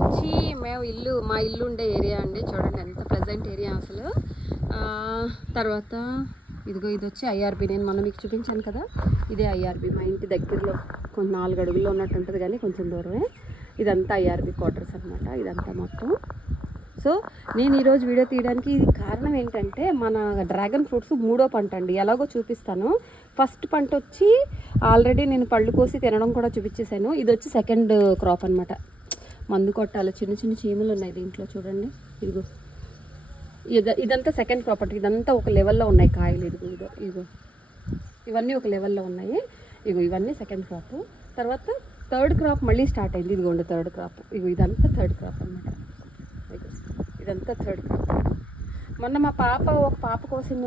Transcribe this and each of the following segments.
వచ్చి మా ఇల్లు ఉండే ఏరియా అండి. చూడండి ఎంత ప్రెజెంట్ ఏరియా అసలు. తర్వాత ఇదిగో ఇది వచ్చి ఐఆర్బి. నేను మొన్న మీకు చూపించాను కదా, ఇదే ఐఆర్బి. మా ఇంటి దగ్గరలో కొంచెం 4 అడుగుల్లో ఉన్నట్టు ఉంటుంది, కానీ కొంచెం దూరమే. ఇదంతా ఐఆర్బి క్వార్టర్స్ అనమాట, ఇదంతా మొత్తం. సో నేను ఈరోజు వీడియో తీయడానికి ఇది కారణం ఏంటంటే, మన డ్రాగన్ ఫ్రూట్స్ 3వ పంట అండి. ఎలాగో చూపిస్తాను. ఫస్ట్ పంట వచ్చి ఆల్రెడీ నేను పళ్ళు కోసి తినడం కూడా చూపించేశాను. ఇది వచ్చి సెకండ్ క్రాప్ అనమాట. మందు కొట్టాలి, చిన్న చిన్న చీమలు ఉన్నాయి దీంట్లో చూడండి. ఇదిగో ఇదంతా సెకండ్ క్రాప్ అంటే ఇదంతా ఒక లెవెల్లో ఉన్నాయి కాయలు. ఇదిగో ఇవన్నీ ఒక లెవెల్లో ఉన్నాయి. ఇవన్నీ సెకండ్ క్రాప్. తర్వాత థర్డ్ క్రాప్ మళ్ళీ స్టార్ట్ అయింది. ఇదిగోండి థర్డ్ క్రాప్. ఇదంతా థర్డ్ క్రాప్ అనమాట. ఇదంతా థర్డ్ క్రాప్. మొన్న ఒక పాప కోసిన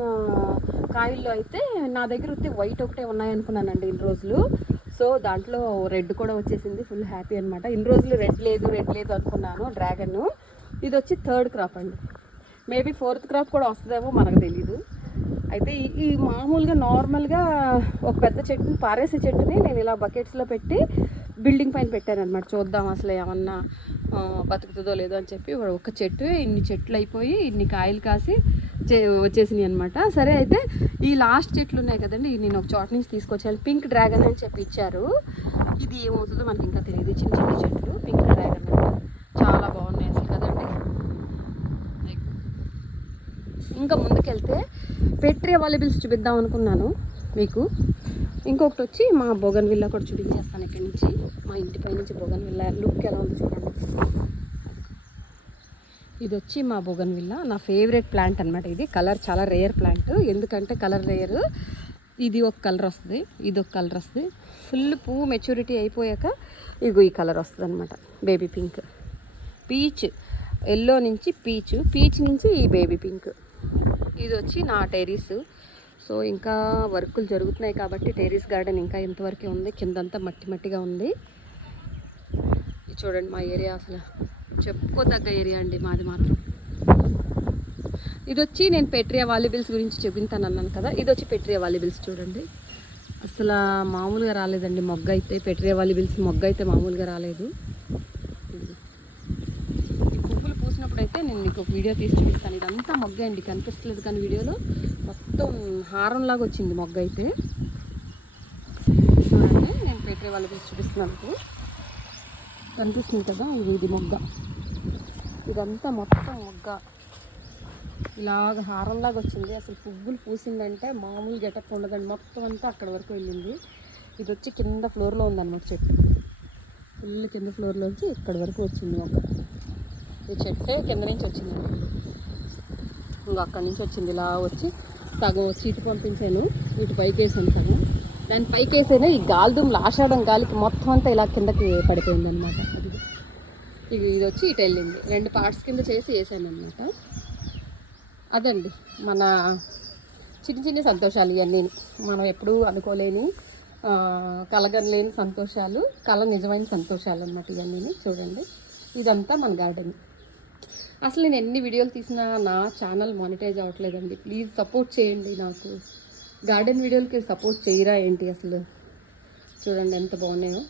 కాయల్లో అయితే నా దగ్గర వస్తే వైట్ ఒకటే ఉన్నాయనుకున్నానండి ఇన్ని రోజులు. సో దాంట్లో రెడ్ కూడా వచ్చేసింది. ఫుల్ హ్యాపీ అనమాట. ఇన్ని రోజులు రెడ్ లేదు అనుకున్నాను డ్రాగన్. ఇది వచ్చి థర్డ్ క్రాప్ అండి. మేబీ ఫోర్త్ క్రాప్ కూడా వస్తుందేమో మనకు తెలీదు. అయితే ఈ మామూలుగా నార్మల్గా ఒక పెద్ద చెట్టుని, పారేసే చెట్టుని నేను ఇలా బకెట్స్లో పెట్టి బిల్డింగ్ పైన పెట్టాను అనమాట. చూద్దాం అసలు ఏమన్నా బతుకుతుందో లేదో అని చెప్పి. ఒక చెట్టు ఇన్ని చెట్లు అయిపోయి ఇన్ని కాయలు కాసి వచ్చేసినాయి అనమాట. సరే అయితే ఈ లాస్ట్ చెట్లు ఉన్నాయి కదండి, నేను ఒక చోట నుంచి తీసుకొచ్చాను. పింక్ డ్రాగన్ అని చెప్పి ఇచ్చారు. ఇది ఏమవుతుందో మనకి ఇంకా తెలియదు. చిన్న చిన్న చెట్లు పింక్ డ్రాగన్ చాలా బాగున్నాయి అసలు కదండి. ఇంకా ముందుకెళ్తే పెట్రీ అవైలబుల్స్ చూపిద్దాం అనుకున్నాను మీకు. ఇంకొకటి వచ్చి మా బోగన్ విల్లా కూడా చూపించేస్తాను. ఇక్కడి నుంచి మా ఇంటి పై నుంచి బోగన్ విల్లా లుక్ ఎలా ఉంది చూడండి. ఇది వచ్చి మా బోగన్ విల్లా. నా ఫేవరెట్ ప్లాంట్ అనమాట. ఇది కలర్ చాలా రేర్ ప్లాంట్. ఎందుకంటే కలర్ రేర్. ఇది ఒక కలర్ వస్తుంది, ఇది ఒక కలర్ వస్తుంది. ఫుల్ పువ్వు మెచ్యూరిటీ అయిపోయాక ఈ కలర్ వస్తుంది అనమాట. బేబీ పింక్, పీచ్, ఎల్లో నుంచి పీచ్ నుంచి ఈ బేబీ పింక్. ఇది వచ్చి నా టెర్రస్. సో ఇంకా వర్కులు జరుగుతున్నాయి కాబట్టి టెర్రస్ గార్డెన్ ఇంకా ఇంతవరకే ఉంది. కిందంతా మట్టిగా ఉంది. ఇది చూడండి మా ఏరియా అసలు చెప్పుకోదగ్గ ఏరియా అండి మాది మాత్రం. ఇది వచ్చి నేను పెట్రియా వాల్యుబుల్స్ గురించి చెప్తాను అన్నాను కదా. ఇది వచ్చి పెట్రియా వాల్యుబుల్స్ చూడండి. అసలు మామూలుగా రాలేదండి మొగ్గ అయితే. పెట్రియా వాల్యుబుల్స్ మొగ్గ అయితే మామూలుగా రాలేదు. అయితే నేను మీకు ఒక వీడియో తీసి చూపిస్తాను. ఇదంతా మొగ్గ అండి, కనిపిస్తలేదు కానీ వీడియోలో మొత్తం హారంలాగా వచ్చింది మొగ్గ అయితే. చూడండి నేను పెట్టే వాళ్ళ తీసి చూపిస్తున్నాను. కనిపిస్తుంది కదా, ఇది మొగ్గ. ఇదంతా మొత్తం మొగ్గ ఇలాగ హారంలాగా వచ్చింది. అసలు పువ్వులు పూసిందంటే మామూలు గెటప్ ఉండదండి. మొత్తం అంతా అక్కడ వరకు వెళ్ళింది. ఇది వచ్చి కింద ఫ్లోర్లో ఉందన్నమాట చెట్టు. ఫుల్ కింద ఫ్లోర్లోంచి ఇక్కడ వరకు వచ్చింది మొగ్గ. ఈ చెట్టే కింద నుంచి వచ్చింది, ఇంకా అక్కడి నుంచి వచ్చింది. ఇలా వచ్చి సగం వచ్చి ఇటు పంపించాను, ఇటు పైకి వేసాను సగం. దాని పైకి వేసాను. ఈ గాలిదుమ్ములు ఆషాఢం గాలికి మొత్తం అంతా ఇలా కిందకి పడిపోయింది అనమాట. ఇది వచ్చి ఇటు వెళ్ళింది. 2 పార్ట్స్ కింద చేసి వేసాను అనమాట. అదండి మన చిన్న చిన్న సంతోషాలు ఇవన్నీ. మనం ఎప్పుడూ అనుకోలేని కలగలేని సంతోషాలు, నిజమైన సంతోషాలు అన్నమాట ఇవన్నీ. చూడండి ఇదంతా మన గార్డెన్. అసలు నేను ఎన్ని వీడియోలు తీసినా నా ఛానల్ మానిటైజ్ అవ్వట్లేదండి. ప్లీజ్ సపోర్ట్ చేయండి నాకు. గార్డెన్ వీడియోలకి సపోర్ట్ చేయరా ఏంటి అసలు? చూడండి ఎంత బాగున్నాయో.